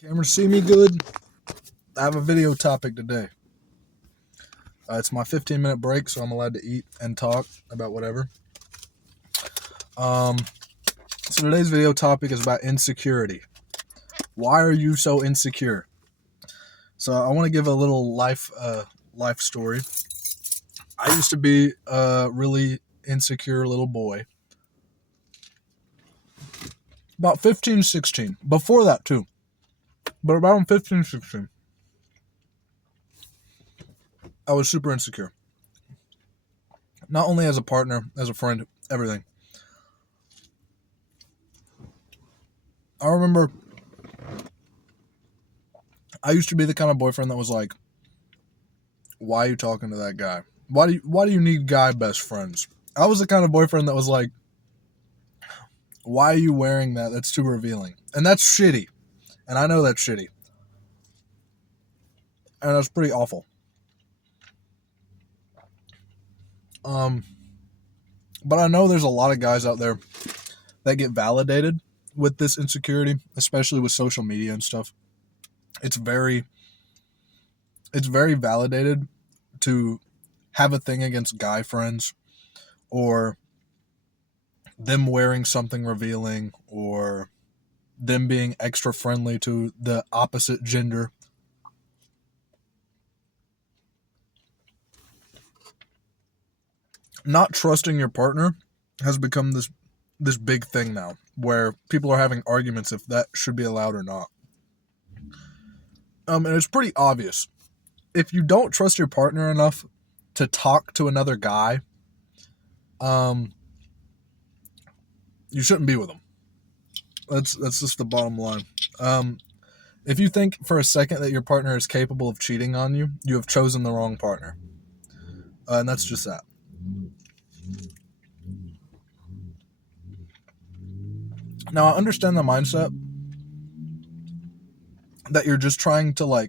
Camera see me good? I have a video topic today. It's my 15-minute break, so I'm allowed to eat and talk about whatever. So today's video topic is about insecurity. Why are you so insecure? So I want to give a little life story. I used to be a really insecure little boy. About 15, 16. Before that too. But around 15, 16. I was super insecure. Not only as a partner, as a friend, everything. I remember I used to be the kind of boyfriend that was like, why are you talking to that guy? Why do you need guy best friends? I was the kind of boyfriend that was like, why are you wearing that? That's too revealing. And that's shitty. And I know that's shitty. And that's pretty awful. But I know there's a lot of guys out there that get validated with this insecurity, especially with social media and stuff. It's very validated to have a thing against guy friends or them wearing something revealing or them being extra friendly to the opposite gender. Not trusting your partner has become this big thing now where people are having arguments if that should be allowed or not. And it's pretty obvious. If you don't trust your partner enough to talk to another guy, you shouldn't be with them. That's just the bottom line. If you think for a second that your partner is capable of cheating on you, you have chosen the wrong partner. And that's just that. Now, I understand the mindset that you're just trying to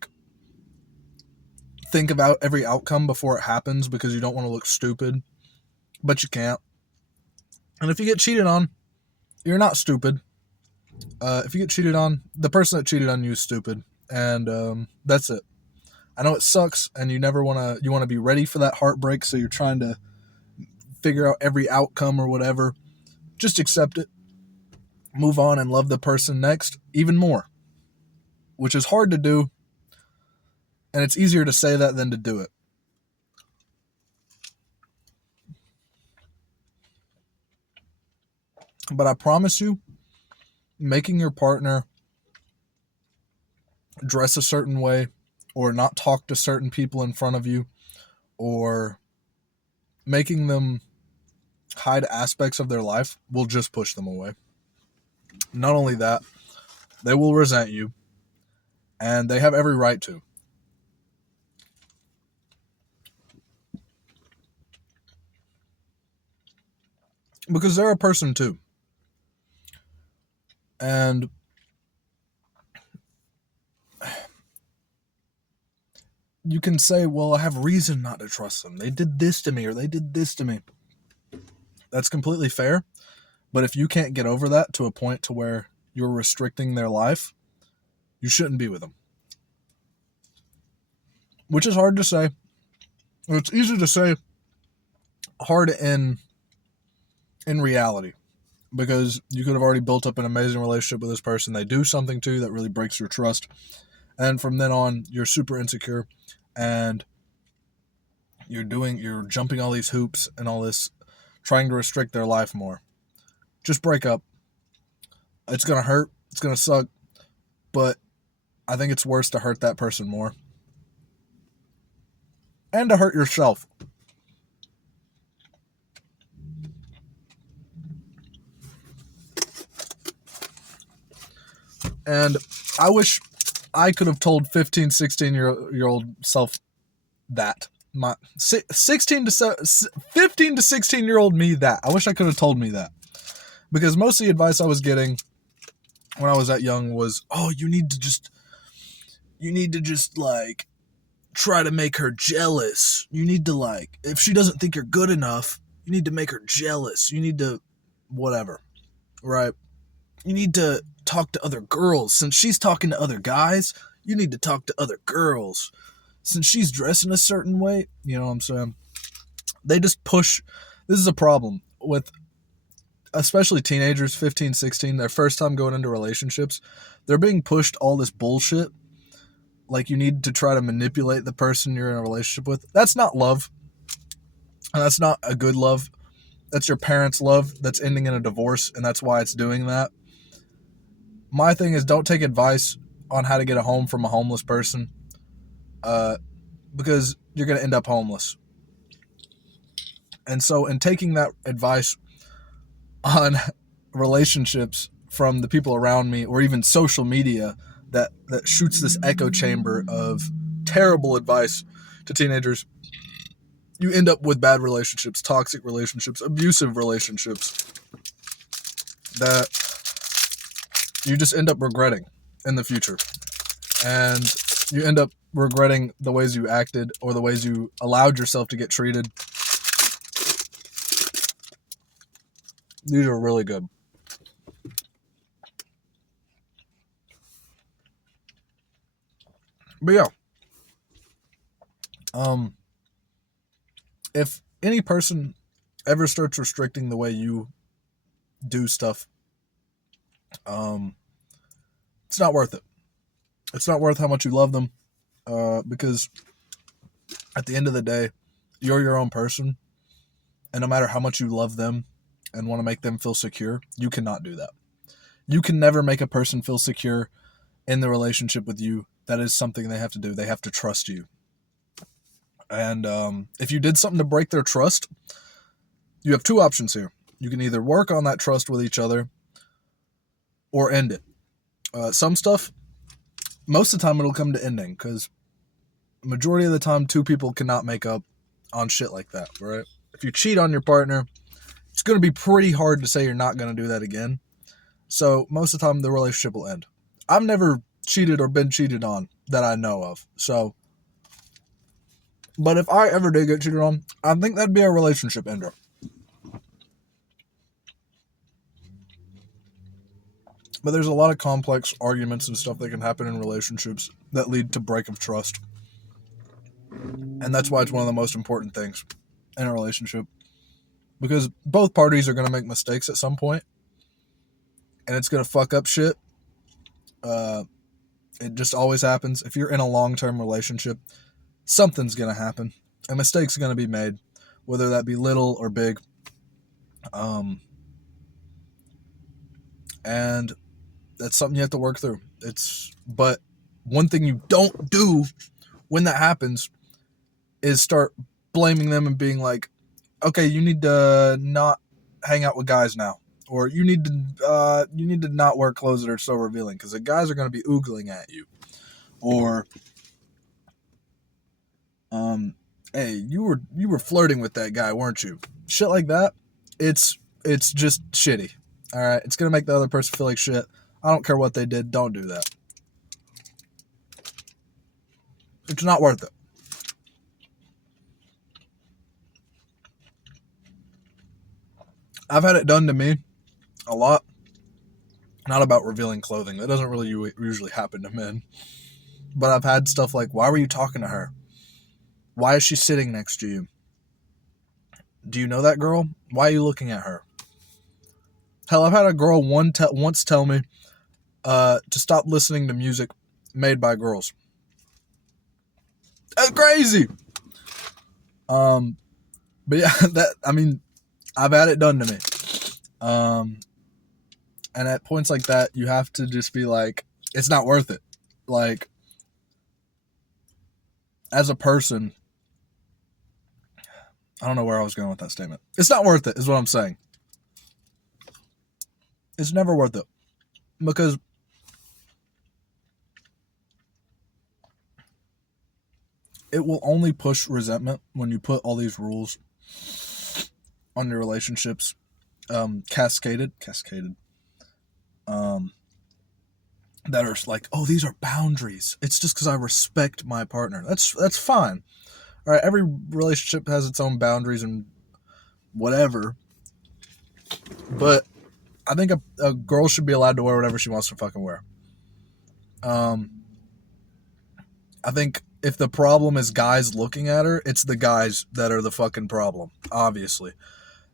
think about every outcome before it happens because you don't want to look stupid, but you can't. And if you get cheated on, you're not stupid. If you get cheated on, the person that cheated on you is stupid, and that's it. I know it sucks, and you want to be ready for that heartbreak, so you're trying to figure out every outcome or whatever. Just accept it, move on, and love the person next even more, which is hard to do, and it's easier to say that than to do it. But I promise you, making your partner dress a certain way or not talk to certain people in front of you or making them hide aspects of their life will just push them away. Not only that, they will resent you, and they have every right to. Because they're a person too. And you can say, well, I have reason not to trust them. They did this to me or they did this to me. That's completely fair. But if you can't get over that to a point to where you're restricting their life, you shouldn't be with them. Which is hard to say. It's easy to say, hard in reality. Because you could have already built up an amazing relationship with this person. They do something to you that really breaks your trust. And from then on, you're super insecure. And you're jumping all these hoops and all this, trying to restrict their life more. Just break up. It's going to hurt. It's going to suck. But I think it's worse to hurt that person more. And to hurt yourself. And I wish I could have told 15, 16-year-old self that. My 15 to 16-year-old me that. I wish I could have told me that. Because most of the advice I was getting when I was that young was, oh, you need to just try to make her jealous. You need to if she doesn't think you're good enough, you need to make her jealous. You need to whatever. Right? You need to talk to other girls. Since she's talking to other guys, you need to talk to other girls. Since she's dressing a certain way, you know what I'm saying? They just push. This is a problem with especially teenagers, 15, 16, their first time going into relationships. They're being pushed all this bullshit. Like you need to try to manipulate the person you're in a relationship with. That's not love. And that's not a good love. That's your parents' love that's ending in a divorce, and that's why it's doing that. My thing is, don't take advice on how to get a home from a homeless person, because you're going to end up homeless. And so, in taking that advice on relationships from the people around me, or even social media that shoots this echo chamber of terrible advice to teenagers, you end up with bad relationships, toxic relationships, abusive relationships that you just end up regretting in the future. And you end up regretting the ways you acted or the ways you allowed yourself to get treated. These are really good. But yeah. If any person ever starts restricting the way you do stuff, it's not worth it. It's not worth how much you love them, because at the end of the day, you're your own person, and no matter how much you love them and want to make them feel secure, you cannot do that. You can never make a person feel secure in the relationship with you. That is something they have to do. They have to trust you. And if you did something to break their trust, you have two options here. You can either work on that trust with each other or end it. Some stuff, most of the time it'll come to ending, because majority of the time two people cannot make up on shit like that, right? If you cheat on your partner, it's going to be pretty hard to say you're not going to do that again. So most of the time the relationship will end. I've never cheated or been cheated on that I know of. So, but if I ever did get cheated on, I think that'd be a relationship ender. But there's a lot of complex arguments and stuff that can happen in relationships that lead to break of trust. And that's why it's one of the most important things in a relationship. Because both parties are going to make mistakes at some point, and it's going to fuck up shit. It just always happens. If you're in a long-term relationship, something's going to happen. A mistake's going to be made, whether that be little or big. And that's something you have to work through. But one thing you don't do when that happens is start blaming them and being like, okay, you need to not hang out with guys now, or you need to not wear clothes that are so revealing, because the guys are going to be oogling at you, or hey, you were flirting with that guy, weren't you? Shit like that. It's just shitty. All right, it's gonna make the other person feel like shit. I don't care what they did. Don't do that. It's not worth it. I've had it done to me a lot. Not about revealing clothing. That doesn't really usually happen to men. But I've had stuff like, why were you talking to her? Why is she sitting next to you? Do you know that girl? Why are you looking at her? Hell, I've had a girl once tell me to stop listening to music made by girls. That's crazy. But yeah, I've had it done to me. And at points like that, you have to just be like, it's not worth it. Like, as a person, I don't know where I was going with that statement. It's not worth it, is what I'm saying. It's never worth it. Because it will only push resentment when you put all these rules on your relationships, cascaded, that are like, oh, these are boundaries. It's just because I respect my partner. That's fine. All right, every relationship has its own boundaries and whatever. But I think a girl should be allowed to wear whatever she wants to fucking wear. I think if the problem is guys looking at her, it's the guys that are the fucking problem, obviously.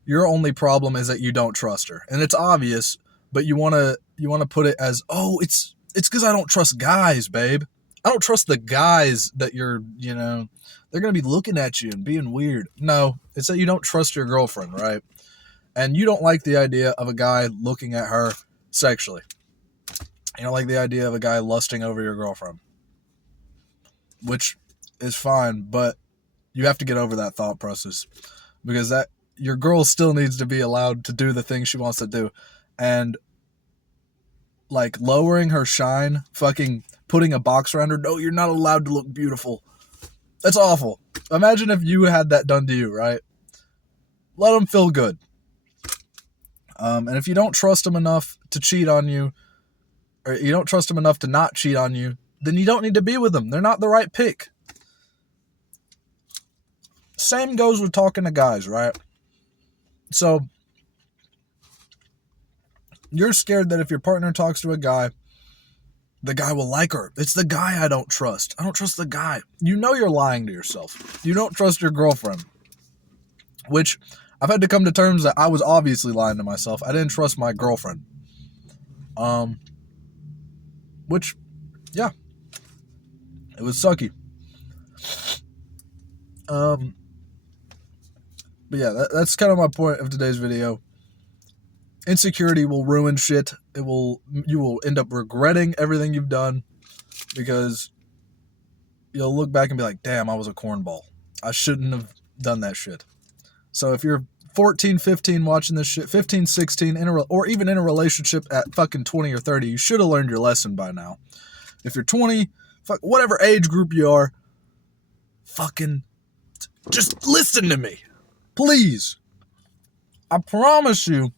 Your only problem is that you don't trust her. And it's obvious, but you want to put it as, "Oh, it's cuz I don't trust guys, babe. I don't trust the guys that you're, they're going to be looking at you and being weird." No, it's that you don't trust your girlfriend, right? And you don't like the idea of a guy looking at her sexually. You don't like the idea of a guy lusting over your girlfriend, which is fine, but you have to get over that thought process, because that your girl still needs to be allowed to do the things she wants to do. And like lowering her shine, fucking putting a box around her, no, you're not allowed to look beautiful. That's awful. Imagine if you had that done to you, right? Let them feel good. And if you don't trust them enough to cheat on you, or you don't trust them enough to not cheat on you, then you don't need to be with them. They're not the right pick. Same goes with talking to guys, right? So you're scared that if your partner talks to a guy, the guy will like her. It's the guy I don't trust. I don't trust the guy. You know you're lying to yourself. You don't trust your girlfriend. Which I've had to come to terms that I was obviously lying to myself. I didn't trust my girlfriend. Which, yeah, it was sucky. But yeah, that's kind of my point of today's video. Insecurity will ruin shit. You will end up regretting everything you've done, because you'll look back and be like, damn, I was a cornball. I shouldn't have done that shit. So if you're 14, 15 watching this shit, 15, 16, or even in a relationship at fucking 20 or 30, you should have learned your lesson by now. If you're 20, whatever age group you are, fucking just listen to me. Please. I promise you,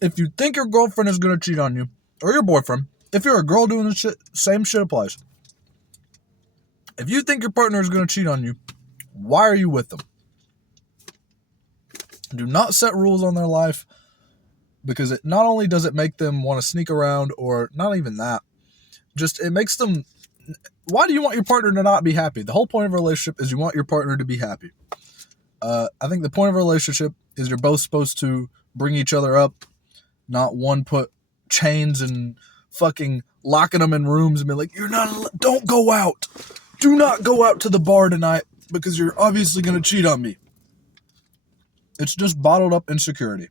if you think your girlfriend is going to cheat on you, or your boyfriend, if you're a girl doing this shit, same shit applies. If you think your partner is going to cheat on you, why are you with them? Do not set rules on their life, because it not only does it make them want to sneak around, or not even that, just it makes them... Why do you want your partner to not be happy? The whole point of a relationship is you want your partner to be happy. I think the point of a relationship is you're both supposed to bring each other up, not one put chains and fucking locking them in rooms and be like, don't go out. Do not go out to the bar tonight because you're obviously going to cheat on me. It's just bottled up insecurity,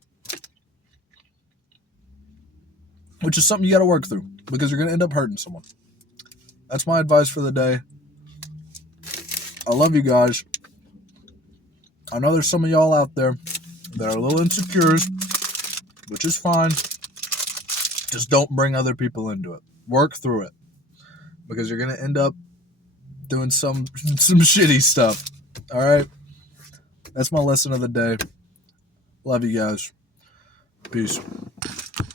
which is something you got to work through, because you're going to end up hurting someone. That's my advice for the day. I love you guys. I know there's some of y'all out there that are a little insecure, which is fine. Just don't bring other people into it. Work through it, because you're going to end up doing some shitty stuff. All right? That's my lesson of the day. Love you guys. Peace.